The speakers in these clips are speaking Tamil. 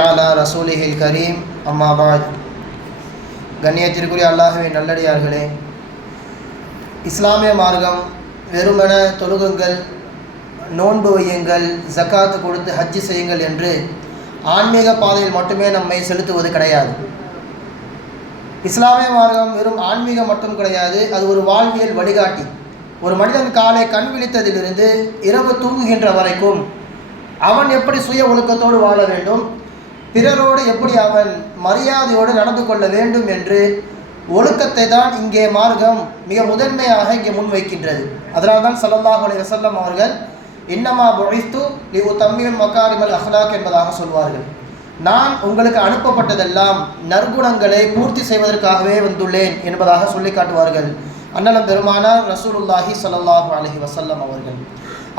அலா ரசூலிஹில் கரீம் அம்மா பாத். கண்ணியத்திற்குரிய அல்லாஹ்வின் நல்லடியார்களே, இஸ்லாமிய மார்க்கம் வெறுமன தொழுகுங்கள், நோன்பு வையுங்கள், ஜக்காத்து கொடுத்து ஹஜ்ஜு செய்யுங்கள் என்று ஆன்மீக பாதையில் மட்டுமே நம்மை செலுத்துவது கிடையாது. இஸ்லாமிய மார்க்கம் வெறும் ஆன்மீகம் மட்டும் கிடையாது, அது ஒரு வாழ்வியல் வழிகாட்டி. ஒரு மனிதன் காலை கண் விழித்ததிலிருந்து இரவு தூங்குகின்ற வரைக்கும் அவன் எப்படி சுய ஒழுக்கத்தோடு வாழ வேண்டும், பிறரோடு எப்படி அவன் மரியாதையோடு நடந்து கொள்ள வேண்டும் என்று ஒழுக்கத்தை தான் இங்கே மார்க்கம் மிக முதன்மையாக இங்கே முன்வைக்கின்றது. அதனால் தான் ஸல்லல்லாஹு அலைஹி வஸல்லம் அவர்கள் இன்னமா புஇஸ்து லிஉத்தம்மிம மகாரிமல் அஹ்லாக் என்பதாக சொல்வார்கள். நான் உங்களுக்கு அனுப்பப்பட்டதெல்லாம் நற்குணங்களை பூர்த்தி செய்வதற்காகவே வந்துள்ளேன் என்பதாக சொல்லி காட்டுவார்கள் அன்னலம் பெருமானார் ரசூலுல்லாஹி ஸல்லல்லாஹு அலைஹி வஸல்லம் அவர்கள்.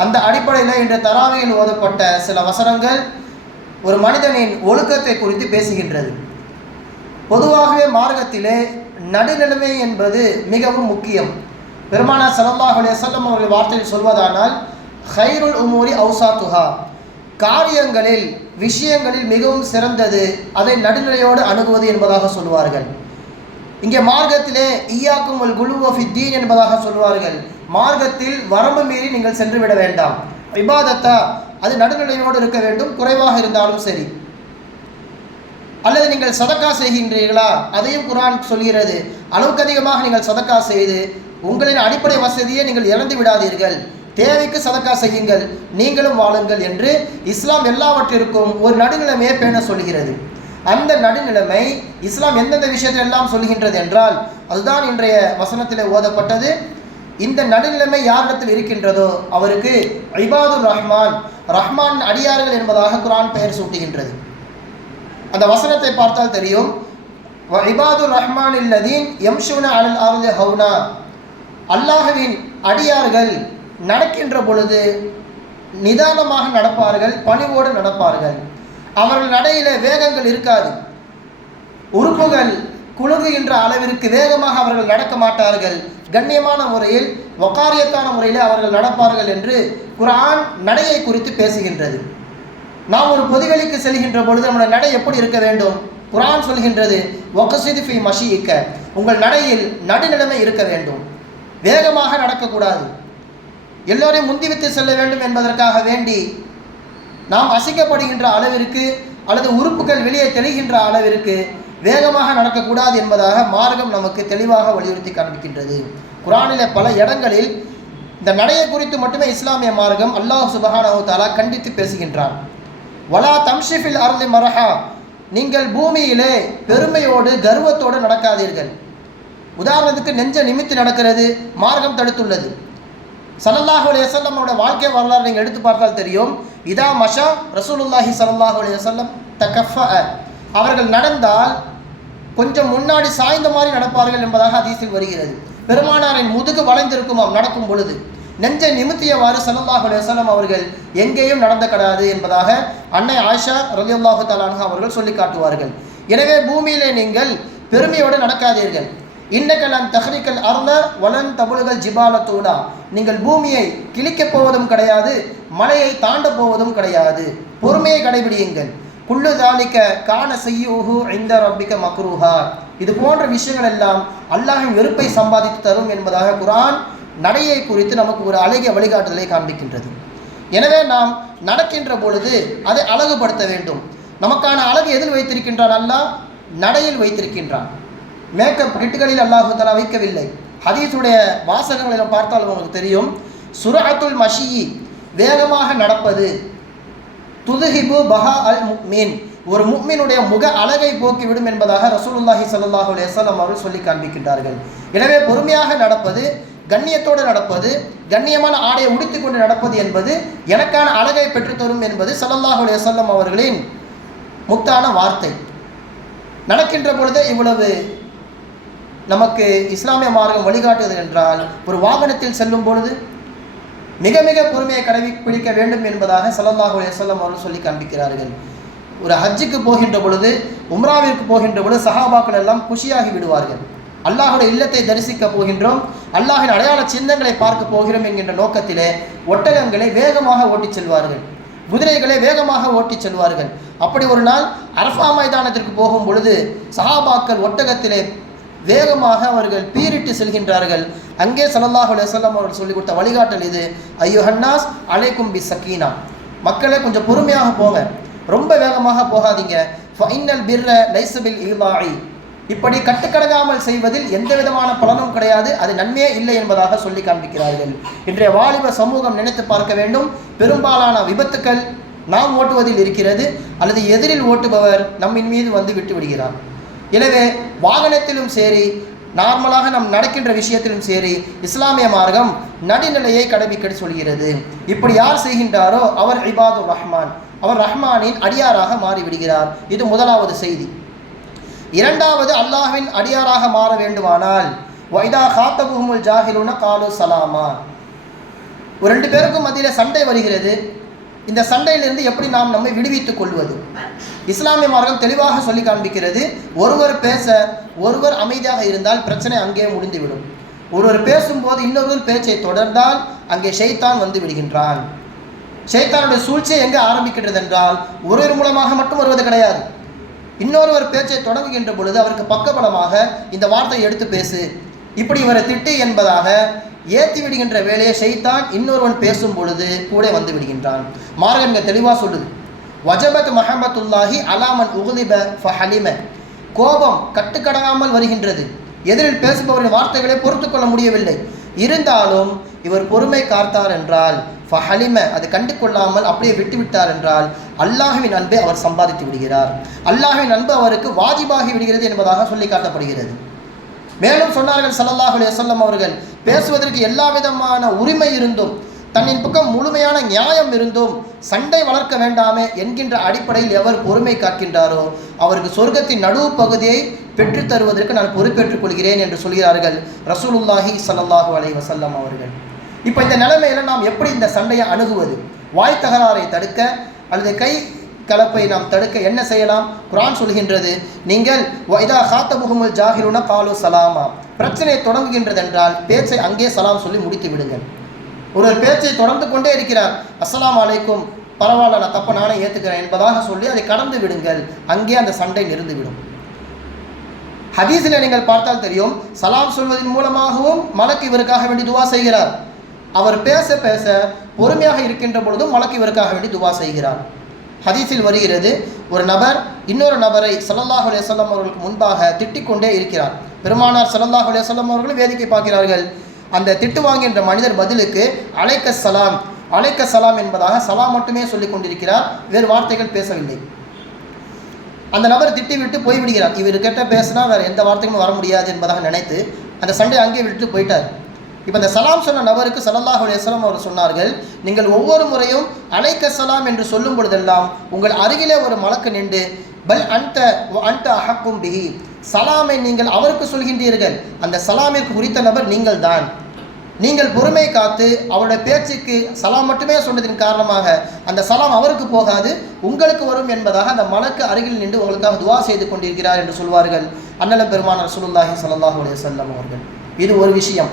அந்த அடிப்படையில் இன்று தராவியில் ஓதப்பட்ட சில வசனங்கள் ஒரு மனிதனின் ஒழுக்கத்தை குறித்து பேசுகின்றது. பொதுவாகவே மார்க்கத்திலே நடுநிலைமை என்பது மிகவும் முக்கியம். பெருமானார் ஸல்லல்லாஹு அலைஹி வஸல்லம் அவர்கள் வார்த்தையில் சொல்வதானால் ஹைருல் உமூரி அவ்சாத்துஹா, காரியங்களில் விஷயங்களில் மிகவும் சிறந்தது அதை நடுநிலையோடு அணுகுவது என்பதாக சொல்வார்கள். இங்கே மார்க்கத்திலே ஈயாக்கும் வல் குலுவ ஃபித்தீன் என்பதாக சொல்வார்கள். மார்க்கத்தில் வரம்பு மீறி நீங்கள் சென்று விட வேண்டாம். இபாதத்தா அது நடுநிலையோடு இருக்க வேண்டும், குறைவாக இருந்தாலும் சரி. அல்லது நீங்கள் சதக்கா செய்கின்றீர்களா, அதையும் குர்ஆன் சொல்கிறது. அளவுக்கு அதிகமாக நீங்கள் சதக்கா செய்து உங்களின் அடிப்படை வசதியை நீங்கள் இழந்து விடாதீர்கள், தேவைக்கு சதக்கா செய்யுங்கள், நீங்களும் வாழுங்கள் என்று இஸ்லாம் எல்லாவற்றிற்கும் ஒரு நடுநிலைமையை பேண சொல்கிறது. அந்த நடுநிலைமை இஸ்லாம் எந்தெந்த விஷயத்தில் எல்லாம் சொல்கின்றது என்றால் அதுதான் இன்றைய வசனத்தில் ஓதப்பட்டது. இந்த நடுநிலைமை யாரிடத்தில் இருக்கின்றதோ அவருக்கு இபாதுர் ரஹ்மான், ரஹ்மான் அடியார்கள் என்பதாக குர்ஆன் பெயர் சூட்டுகின்றது. அந்த வசனத்தை பார்த்தால் தெரியும். இபாதுர் ரஹ்மான் இல்லதீன் யம்ஷூன அலல் அர்தி ஹௌனா, அல்லாஹ்வின் அடியார்கள் நடக்கின்ற பொழுது நிதானமாக நடப்பார்கள், பணிவோடு நடப்பார்கள். அவர்கள் நடையில வேகங்கள் இருக்காது, உறுப்புகள் குலுங்குகின்ற அளவிற்கு வேகமாக அவர்கள் நடக்க மாட்டார்கள், கண்ணியமான முறையில் வகாரியத்தான முறையில் அவர்கள் நடப்பார்கள் என்று குர்ஆன் நடையை குறித்து பேசுகின்றது. நாம் ஒரு பொதுவெளிக்கு செல்கின்ற பொழுது நம்முடைய நடை எப்படி இருக்க வேண்டும்? குர்ஆன் சொல்கின்றது வக்ஸித் ஃபீ மஷீஇக்க, உங்கள் நடையில் நடுநிலைமை இருக்க வேண்டும், வேகமாக நடக்கக்கூடாது, எல்லோரையும் முந்திவித்து செல்ல வேண்டும் என்பதற்காக வேண்டி நாம் அசைக்கப்படுகின்ற அளவிற்கு அல்லது உறுப்புகள் வெளியே தெளிகின்ற அளவிற்கு வேகமாக நடக்கக்கூடாது என்பதாக மார்க்கம் நமக்கு தெளிவாக வலியுறுத்தி காண்பிக்கின்றது. குர்ஆனிலே பல இடங்களில் இந்த நடையை குறித்து மட்டுமே இஸ்லாமிய மார்க்கம் அல்லாஹ் சுப்ஹானஹு வ தஆலா கண்டித்து பேசுகின்றான். வலா தம்ஷிஃபில் அர்தி மரஹா, நீங்கள் பூமியிலே பெருமையோடு கர்வத்தோடு நடக்காதீர்கள். உதாரணத்துக்கு நெஞ்ச நிமித்து நடக்கிறது மார்க்கம் தடுத்துள்ளது. ஸல்லல்லாஹு அலைஹி வஸல்லம் அவருடைய வாழ்க்கை வரலாறு நீங்கள் எடுத்து பார்த்தால் தெரியும். இதா மஷா ரசூலுல்லாஹி ஸல்லல்லாஹு அலைஹி வஸல்லம் தகஃபஅ, அவர்கள் நடந்தால் கொஞ்சம் முன்னாடி சாய்ந்த மாதிரி நடப்பார்கள் என்பதாக ஹதீஸில் வருகிறது. பெருமானாரின் முதுகு வளைந்திருக்குமாம் நடக்கும் பொழுது. நெஞ்சை நிமித்தியவாறு ஸல்லல்லாஹு அலைஹி வஸல்லம் அவர்கள் எங்கேயும் நடந்த கிடையாது என்பதாக அன்னை ஆயிஷா ரலியல்லாஹு தஆலா அன்ஹா அவர்கள் சொல்லி காட்டுவார்கள். எனவே பூமியிலே நீங்கள் பெருமையோடு நடக்காதீர்கள். இன்னக்கலன் தஹ்ரிக்கல் அர்ல வலன் தபுலுகல் ஜிபால தூலா, நீங்கள் பூமியை கிழிக்கப் போவதும் கிடையாது, மலையை தாண்ட போவதும் கிடையாது, பொறுமையை கடைபிடியுங்கள். குல்லு தாலிக்க கான செய்யூஹு இந்த ரப்பிக்க மக்ரூஹா, இது போன்ற விஷயங்கள் எல்லாம் அல்லாஹ்வின் வெறுப்பை சம்பாதித்து தரும் என்பதாக குர்ஆன் நடையை குறித்து நமக்கு ஒரு அழகிய வழிகாட்டுதலை காண்பிக்கின்றது. எனவே நாம் நடக்கின்ற பொழுது அதை அழகுபடுத்த வேண்டும். நமக்கான அழகு எதில் வைத்திருக்கின்றான்? அல்லாஹ் நடையில் வைத்திருக்கின்றான். மேக்கப் கிட்டுகளில் அல்லாஹு தஆலா வைக்கவில்லை. ஹதீஸுடைய வாசகங்களில் பார்த்தால் உங்களுக்கு தெரியும். சுரஅத்துல் மஷி, வேகமாக நடப்பது, துதுஹிபு பஹா அல் முஃமின், ஒரு முஃமினுடைய முக அழகை போக்கிவிடும் என்பதாக ரசூலுல்லாஹி ஸல்லல்லாஹு அலைஹி வஸல்லம் அவர்கள் சொல்லி காண்பிக்கின்றார்கள். எனவே பொறுமையாக நடப்பது, கண்ணியத்தோடு நடப்பது, கண்ணியமான ஆடையை உடுத்திக் கொண்டு நடப்பது என்பது எனக்கான அழகை பெற்றுத்தரும் என்பது ஸல்லல்லாஹு அலைஹி வஸல்லம் அவர்களின் முத்தான வார்த்தை. நடக்கின்ற பொழுது இவ்வளவு நமக்கு இஸ்லாமிய மார்க்கம் வழிகாட்டுவது என்றால், ஒரு வாகனத்தில் செல்லும் பொழுது மிக மிக பொறுமையை கடைபிடிக்க வேண்டும் என்பதாக ஸல்லல்லாஹு அலைஹி வஸல்லம் அவர்கள் சொல்லி காண்பிக்கிறார்கள். ஒரு ஹஜ்ஜுக்கு போகின்ற பொழுது, உம்ராவிற்கு போகின்ற பொழுது சஹாபாக்கள் எல்லாம் குஷியாகி விடுவார்கள். அல்லாஹுடைய இல்லத்தை தரிசிக்க போகின்றோம், அல்லாஹின் அடையாள சின்னங்களை பார்க்க போகிறோம் என்கின்ற நோக்கத்திலே ஒட்டகங்களை வேகமாக ஓட்டிச் செல்வார்கள். குதிரைகளை வேகமாக ஓட்டிச் செல்வார்கள். அப்படி ஒரு நாள் அரஃபா மைதானத்திற்கு போகும் பொழுது சஹாபாக்கள் ஒட்டகத்திலே வேகமாக அவர்கள் பீரிட்டு செல்கின்றார்கள். அங்கே ஸல்லல்லாஹு அலைஹி வஸல்லம் அவர்கள் சொல்லிக் கொடுத்த வழிகாட்டல் இது, ஐயுஹன்னாஸ் அலைக்கும் பி சக்கீனா, மக்களே கொஞ்சம் பொறுமையாக போங்க, ரொம்ப வேகமாக போகாதீங்க. ஃபஇன்னல் பிர்ர லைஸ பில் ஈலாஇ, இப்படி கட்டுக்கடங்காமல் செய்வதில் எந்த விதமான பலனும் கிடையாது, அது நன்மையே இல்லை என்பதாக சொல்லி காண்பிக்கிறார்கள். இன்றைய வாலிப சமூகம் நினைத்து பார்க்க வேண்டும். பெரும்பாலான விபத்துக்கள் நாம் ஓட்டுவதில் இருக்கிறது, அல்லது எதிரில் ஓட்டுபவர் நம்மின் மீது வந்து விட்டு விடுகிறார். எனவே வாகனத்திலும் சரி, நார்மலாக நம் நடக்கின்ற விஷயத்திலும் சரி, இஸ்லாமிய மார்க்கம் நடுநிலையை கடைபிடிக்க சொல்கிறது. இப்படி யார் செய்கின்றாரோ அவர் இபாதுர் ரஹ்மான், அவர் ரஹ்மானின் அடியாராக மாறிவிடுகிறார். இது முதலாவது செய்தி. இரண்டாவது, அல்லாஹ்வின் அடியாராக மாற வேண்டுமானால் வைதா ஹாத்தபுஹுமுல் ஜாஹிலுன காலு சலாமா, ஒரு ரெண்டு பேருக்கும் மத்தியில் சண்டை வருகிறது. இந்த சண்டையிலிருந்து எப்படி நாம் நம்மை விடுவித்துக் கொள்வது? இஸ்லாமிய மார்க்கம் தெளிவாக சொல்லி காண்பிக்கிறது. ஒருவர் பேச ஒருவர் அமைதியாக இருந்தால் பிரச்சனை அங்கே முடிந்துவிடும். ஒருவர் பேசும்போது இன்னொருவர் பேச்சை தொடர்ந்தால் அங்கே ஷைத்தான் வந்து விடுகின்றான். ஷைத்தானுடைய சூழ்ச்சியை எங்கே ஆரம்பிக்கின்றது என்றால் ஒருவர் மூலமாக மட்டும் வருவது கிடையாது. இன்னொருவர் பேச்சை தொடங்குகின்ற பொழுது அவருக்கு பக்கபலமாக இந்த வார்த்தையை எடுத்து பேசு, இப்படி இவரை திட்டு என்பதாக ஏற்றி விடுகின்ற வேலையை ஷைத்தான் இன்னொருவன் பேசும் பொழுது கூட வந்து விடுகின்றான். மார்க்கம் இங்கே தெளிவாக சொல்லுது, வஜபத் மஹமத்துல்லாஹி அலாமன் உகுலிப ஃபஹலிம, கோபம் கட்டுக்கடங்காமல் வருகின்றது. எதிரில் பேசுபவரின் வார்த்தைகளை பொறுத்து கொள்ள முடியவில்லை, இருந்தாலும் இவர் பொறுமை காத்தார் என்றால் ஃபஹலிம, அது கண்டு கொள்ளாமல் அப்படியே விட்டுவிட்டார் என்றால் அல்லாஹ்வின் அன்பை அவர் சம்பாதித்து விடுகிறார். அல்லாஹ்வின் அன்பு அவருக்கு வாஜிபாகி விடுகிறது என்பதாக சொல்லி காட்டப்படுகிறது. மேலும் சொன்னார்கள் ஸல்லல்லாஹு அலைஹி வஸல்லம் அவர்கள், பேசுவதற்கு எல்லா விதமான உரிமை இருந்தும் தன்னின் பக்கம் முழுமையான நியாயம் இருந்தும் சண்டை வளர்க்க வேண்டாமே என்கின்ற அடிப்படையில் எவர் பொறுமை காக்கின்றாரோ அவருக்கு சொர்க்கத்தின் நடுவு பகுதியை பெற்றுத் தருவதற்கு நான் பொறுப்பேற்றுக் கொள்கிறேன் என்று சொல்கிறார்கள் ரசூலுல்லாஹி ஸல்லல்லாஹு அலைஹி வஸல்லம் அவர்கள். இப்போ இந்த நிலைமையில் நாம் எப்படி இந்த சண்டையை அணுகுவது? வாய் தகராறை தடுக்க அல்லது கை கலப்பை நாம் தடுக்க என்ன செய்யலாம்? குர்ஆன் சொல்கின்றது, நீங்கள் வைதா ஹாத்தபுஹுமுல் ஜாஹிலுன காலு சலாமா, பிரச்சனை தொடங்குகின்றது என்றால் பேச்சை அங்கே சலாம் சொல்லி முடித்து விடுங்கள். ஒருவர் பேச்சை தொடர்ந்து கொண்டே இருக்கிறார், அஸ்ஸலாமு அலைக்கும், பரவாயில்ல நான் தப்ப நானே ஏற்றுக்கிறேன் என்பதாக சொல்லி அதை கடந்து விடுங்கள், அங்கே அந்த சண்டை நிறுந்துவிடும். ஹதீஸில் நீங்கள் பார்த்தால் தெரியும், சலாம் சொல்வதன் மூலமாகவும் மலக்கு இவருக்காக வேண்டி துவா செய்கிறார். அவர் பேச பேச பொறுமையாக இருக்கின்ற பொழுதும் மலக்கு இவருக்காக வேண்டி துவா செய்கிறார். ஹதீஸில் வருகிறது, ஒரு நபர் இன்னொரு நபரை ஸல்லல்லாஹு அலைஹி வஸல்லம் அவர்களுக்கு முன்பாக திட்டிக் கொண்டே இருக்கிறார். பெருமானார் ஸல்லல்லாஹு அலைஹி வஸல்லம் அவர்களும் வேடிக்கை பார்க்கிறார்கள். அந்த திட்டு வாங்குகின்ற மனிதர் பதிலுக்கு அலைக்க சலாம், அலைக்க சலாம் என்பதாக சலாம் மட்டுமே சொல்லிக் கொண்டிருக்கிறார், வேறு வார்த்தைகள் பேசவில்லை. அந்த நபர் திட்டிவிட்டு போய்விடுகிறார். இவர் கிட்ட பேசினா வேறு எந்த வார்த்தைகளும் வர முடியாது என்பதாக நினைத்து அந்த சண்டை அங்கே விட்டு போயிட்டார். இப்போ இந்த சலாம் சொன்ன நபருக்கு ஸல்லல்லாஹு அலைஹி வஸல்லம் அவர் சொன்னார்கள், நீங்கள் ஒவ்வொரு முறையும் அலைக்க சலாம் என்று சொல்லும் பொழுதெல்லாம் உங்கள் அருகிலே ஒரு மலக்கு நின்று பல் அன்ட அஹக்கும் பிஹி, சலாமை நீங்கள் அவருக்கு சொல்கின்றீர்கள், அந்த சலாமிற்கு குறித்த நபர் நீங்கள் தான். நீங்கள் பொறுமை காத்து அவருடைய பேச்சுக்கு சலாம் மட்டுமே சொன்னதின் காரணமாக அந்த சலாம் அவருக்கு போகாது, உங்களுக்கு வரும் என்பதாக அந்த மலக்கு அருகில் நின்று உங்களுக்காக துவா செய்து கொண்டிருக்கிறார் என்று சொல்வார்கள் அண்ணலம் பெருமானார் ரசூலுல்லாஹி ஸல்லல்லாஹு அலைஹி வஸல்லம் அவர்கள். இது ஒரு விஷயம்.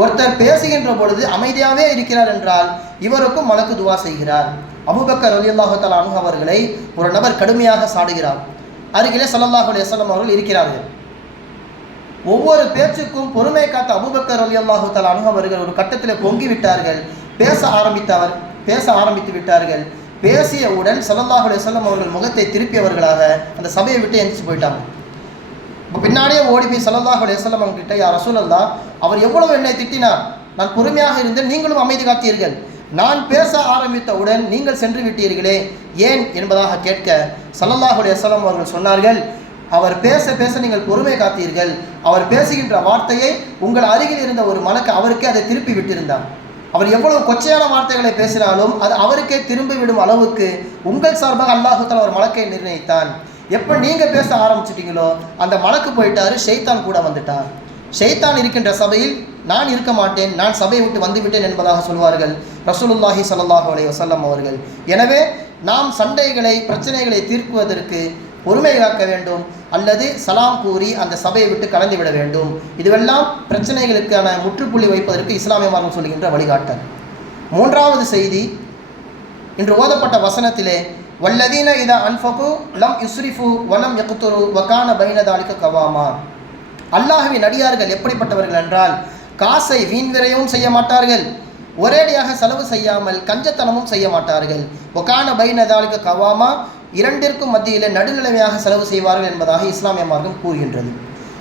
ஒருத்தர் பேசுகின்ற பொழுது அமைதியாகவே இருக்கிறார் என்றால் இவருக்கும் மலக்கு துவா செய்கிறார். அபூபக்கர் ரலியல்லாஹு தஆலா அன்ஹு அவர்களை ஒரு நபர் கடுமையாக சாடுகிறார். அருகிலே ஸல்லல்லாஹு அலைஹி வஸல்லம் அவர்கள் இருக்கிறார்கள். ஒவ்வொரு பேச்சுக்கும் பொறுமை காத்த அபூபக்கர் ரலியல்லாஹு தஆலா அன்ஹு அவர்கள் ஒரு கட்டத்தில் பொங்கி விட்டார்கள். பேச ஆரம்பித்து விட்டார்கள். பேசியவுடன் ஸல்லல்லாஹு அலைஹி வஸல்லம் அவர்கள் முகத்தை திருப்பியவர்களாக அந்த சபையை விட்டு எந்திரிச்சு போயிட்டாங்க. இப்போ பின்னாடியே ஓடி போய் ஸல்லல்லாஹு அலைஹி வஸல்லம் அவங்ககிட்ட, யா ரசூலல்லாஹ், அவர் எவ்வளவு என்னை திட்டினார், நான் பொறுமையாக இருந்தேன், நீங்களும் அமைதி காத்தீர்கள், நான் பேச ஆரம்பித்தவுடன் நீங்கள் சென்று விட்டீர்களே, ஏன் என்பதாக கேட்க ஸல்லல்லாஹு அலைஹி வஸல்லம் அவர்கள் சொன்னார்கள், அவர் பேச பேச நீங்கள் பொறுமை காத்தீர்கள், அவர் பேசுகின்ற வார்த்தையை உங்கள் அருகில் இருந்த ஒரு மலக்கு அவருக்கே அதை திருப்பி விட்டிருந்தார். அவர் எவ்வளவு கொச்சையான வார்த்தைகளை பேசினாலும் அது அவருக்கே திரும்பி விடும் அளவுக்கு உங்கள் சார்பாக அல்லாஹ் தஆலா ஒரு மலக்கை நிர்ணயித்தான். எப்போ நீங்கள் பேச ஆரம்பிச்சிட்டிங்களோ அந்த மலக்கு போயிட்டாரு, ஷைத்தான் கூட வந்துட்டார். ஷைத்தான் இருக்கின்ற சபையில் நான் இருக்க மாட்டேன், நான் சபையை விட்டு வந்துவிட்டேன் என்பதாக சொல்வார்கள் ரசூலுல்லாஹி ஸல்லல்லாஹு அலைஹி வஸல்லம் அவர்கள். எனவே நாம் சண்டைகளை பிரச்சனைகளை தீர்க்குவதற்கு பொறுமை காக்க வேண்டும், அல்லது சலாம் கூறி அந்த சபையை விட்டு கலந்து விட வேண்டும். இதுவெல்லாம் பிரச்சனைகளுக்கான முற்றுப்புள்ளி வைப்பதற்கு இஸ்லாமிய மார்க்கம் சொல்கின்ற வழிகாட்டல். மூன்றாவது செய்தி, இன்று ஓதப்பட்ட வசனத்திலே வல்லதீன இதா அன்ஃபகு லம் யுஸ்ரிஃபு வலம் யக்துரு வகான பைன தாலிக கவாமா. அல்லாஹ்வின் அடியார்கள் எப்படிப்பட்டவர்கள் என்றால் காசை வீண் விரயமும் செய்ய மாட்டார்கள், ஒரேடியாக செலவு செய்யாமல் கஞ்சத்தனமும் செய்ய மாட்டார்கள். வகான பைன தாலிக கவாமா, இரண்டிற்கும் மத்தியில் நடுநிலைமையாக செலவு செய்வார்கள் என்பதாக இஸ்லாமிய மார்க்கம் கூறுகின்றது.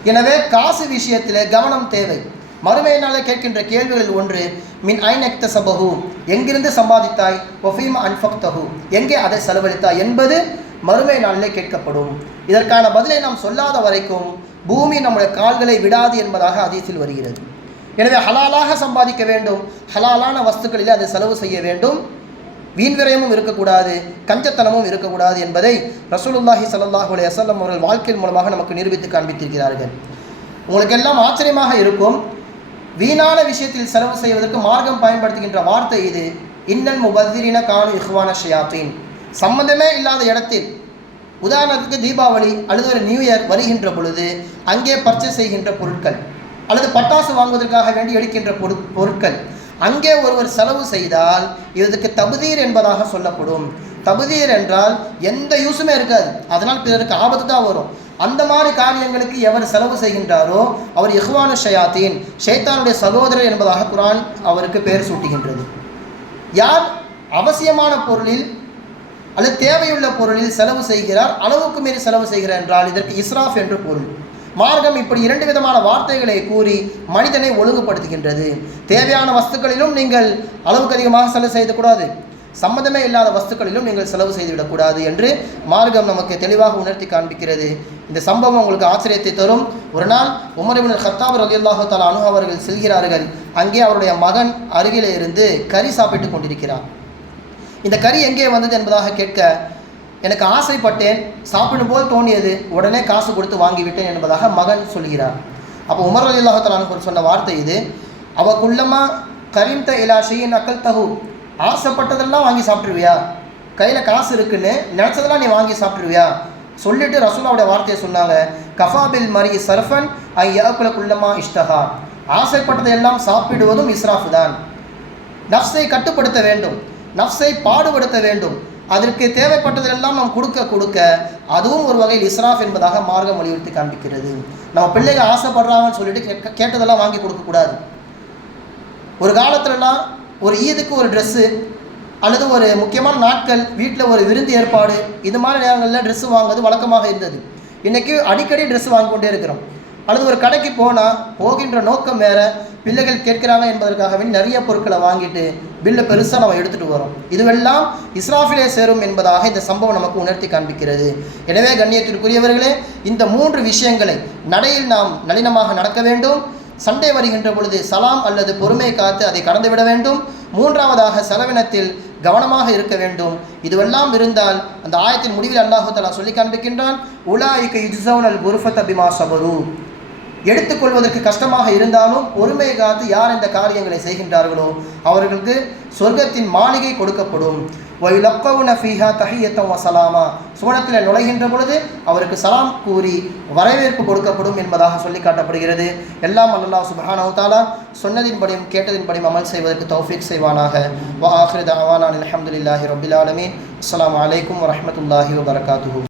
எனவே காசு விஷயத்திலே கவனம் தேவை. மறுமை நாளே கேட்கின்ற கேள்விகளில் ஒன்று மின் ஐன் எக்தசபஹு, எங்கிருந்து சம்பாதித்தாய், ஒஃபீமா அன்ஃபக்தஹு, எங்கே அதை செலவழித்தாய் என்பது மறுமை நாளிலே கேட்கப்படும். இதற்கான பதிலை நாம் சொல்லாத வரைக்கும் பூமி நம்முடைய கால்களை விடாது என்பதாக ஹதீஸில் வருகிறது. எனவே ஹலாலாக சம்பாதிக்க வேண்டும், ஹலாலான வஸ்துக்களிலே அதை செலவு செய்ய வேண்டும், வீண் விரயமும் இருக்கக்கூடாது, கஞ்சத்தனமும் இருக்கக்கூடாது என்பதை ரசூலுல்லாஹி ஸல்லல்லாஹு அலைஹி வஸல்லம் அவர்கள் வாழ்க்கையின் மூலமாக நமக்கு நிரூபித்து காண்பித்திருக்கிறார்கள். உங்களுக்கு எல்லாம் ஆச்சரியமாக இருக்கும், வீணான விஷயத்தில் செலவு செய்வதற்கு மார்க்கம் பயன்படுத்துகின்ற வார்த்தை இது. இன்னல் முபத்திரின கானு இஹ்வான ஷயாத்தீன். சம்பந்தமே இல்லாத இடத்தில், உதாரணத்துக்கு தீபாவளி அல்லது ஒரு நியூ இயர் வருகின்ற பொழுது அங்கே பர்ச்சேஸ் செய்கின்ற பொருட்கள் அல்லது பட்டாசு வாங்குவதற்காக வேண்டி எடுக்கின்ற பொருட்கள் அங்கே ஒருவர் செலவு செய்தால் இதற்கு தபுதீர் என்பதாக சொல்லப்படும். தபுதீர் என்றால் எந்த யூஸுமே இருக்காது, அதனால் பிறருக்கு ஆபத்து தான் வரும். அந்த மாதிரி காரியங்களுக்கு எவர் செலவு செய்கின்றாரோ அவர் இஹ்வானு ஷயாத்தீன், ஷைத்தானுடைய சகோதரர் என்பதாக குர்ஆன் அவருக்கு பெயர் சூட்டுகின்றது. யார் அவசியமான பொருளில் அல்லது தேவையுள்ள பொருளில் செலவு செய்கிறார், அளவுக்கு மீறி செலவு செய்கிறார் என்றால் இதற்கு இஸ்ராஃப் என்று பொருள். மார்க்கம் இப்படி இரண்டு விதமான வார்த்தைகளை கூறி மனிதனை ஒழுங்குபடுத்துகின்றது. தேவையான வஸ்துக்களிலும் நீங்கள் அளவுக்கு அதிகமாக செலவு செய்யக்கூடாது, சம்மந்தமே இல்லாத வஸ்துக்களிலும் நீங்கள் செலவு செய்துவிடக்கூடாது என்று மார்க்கம் நமக்கு தெளிவாக உணர்த்தி காண்பிக்கிறது. இந்த சம்பவம் உங்களுக்கு ஆச்சரியத்தை தரும். ஒரு நாள் உமர் இப்னு கத்தாப் ரலியல்லாஹு தஆலா அன்ஹு அவர்கள் செல்கிறார்கள். அங்கே அவருடைய மகன் அருகிலே இருந்து கறி சாப்பிட்டு கொண்டிருக்கிறார். இந்த கறி எங்கே வந்தது என்பதாக கேட்க, எனக்கு ஆசைப்பட்டேன், சாப்பிடும் போல் தோணியது, உடனே காசு கொடுத்து வாங்கிவிட்டேன் என்பதாக மகன் சொல்கிறார். அப்போ உமர் ரலியல்லாஹு தஆலா அன்ஹு சொன்ன வார்த்தை இது, அவக்குள்ளமா கரீம்த இலா ஷைஇன் அக்கல்தஹு, ஆசைப்பட்டதெல்லாம் வாங்கி சாப்பிட்ருவியா, கையில் காசு இருக்குன்னு நினச்சதெல்லாம் நீ வாங்கி சாப்பிட்ருவியா சொல்லிட்டு ரசூலுல்லாஹ்வுடைய வார்த்தையை சொன்னாங்க. கஃபாபில் மரி சர்ஃபன் ஐ யாக்குல குல்லமா இஷ்டஹா, ஆசைப்பட்டதை எல்லாம் சாப்பிடுவதும் இஸ்ராஃபு தான். நஃப்ஸை கட்டுப்படுத்த வேண்டும், நஃப்ஸை பாடுபடுத்த வேண்டும், அதற்கு தேவைப்பட்டதெல்லாம் நாம் கொடுக்க அதுவும் ஒரு வகையில் இஸ்ராஃப் என்பதாக மார்க்கம் வலியுறுத்தி காண்பிக்கிறது. நம்ம பிள்ளைகள் ஆசைப்படுறாங்கன்னு சொல்லிட்டு கேட்டதெல்லாம் வாங்கி கொடுக்கக்கூடாது. ஒரு காலத்துலலாம் ஒரு ஈதுக்கு ஒரு ட்ரெஸ்ஸு அல்லது ஒரு முக்கியமான நாட்கள் வீட்டில் ஒரு விருந்து ஏற்பாடு, இது மாதிரி நேரங்களில் ட்ரெஸ்ஸு வாங்குவது வழக்கமாக இருந்தது. இன்றைக்கி அடிக்கடி ட்ரெஸ்ஸு வாங்கி கொண்டே இருக்கிறோம். அல்லது ஒரு கடைக்கு போனால் போகின்ற நோக்கம் வேறு, பிள்ளைகள் கேட்குறாங்க என்பதற்காகவே நிறைய பொருட்களை வாங்கிட்டு பில்லை பெருசாக நம்ம எடுத்துகிட்டு வரோம். இதுவெல்லாம் இஸ்ராஃபிலே சேரும் என்பதாக இந்த சம்பவம் நமக்கு உணர்த்தி காண்பிக்கிறது. எனவே கண்ணியத்திற்குரியவர்களே, இந்த 3 விஷயங்களை நடையில் நாம் நளினமாக நடக்க வேண்டும். சண்டை வருகின்ற பொழுது சலாம் அல்லது பொறுமை காத்து அதை கடந்துவிட வேண்டும். 3ஆவதாக செலவினத்தில் கவனமாக இருக்க வேண்டும். இதுவெல்லாம் இருந்தால் அந்த ஆயத்தின் முடிவில் அல்லாஹு தஆலா சொல்லி காண்பிக்கின்றான், உலாயிக யுஜ்ஸௌனல் குர்ஃபத பிமா ஸபரு, எடுத்துக்கொள்வதற்கு கஷ்டமாக இருந்தாலும் பொறுமை காத்து யார் இந்த காரியங்களை செய்கின்றார்களோ அவர்களுக்கு சொர்க்கத்தின் மாளிகை கொடுக்கப்படும். வயுலக்கவுன ஃபீஹா தஹியத்தம் வசலாமா, சுவனத்தில் நுழைகின்ற பொழுது அவருக்கு சலாம் கூறி வரவேற்பு கொடுக்கப்படும் என்பதாக சொல்லி காட்டப்படுகிறது. எல்லாம் அல்லாஹ் சுப்ஹானஹு வ தஆலா சொன்னதின்படியும் கேட்டதின்படியும் அமல் செய்வதற்கு தௌஃபீக் செய்வானாக. வ ஆகிரு தஅவானா அல்ஹம்துலில்லாஹி ரப்பில் ஆலமீன். அஸ்ஸலாமு அலைக்கும் வரஹ்மத்துல்லாஹி வபரகாத்துஹு.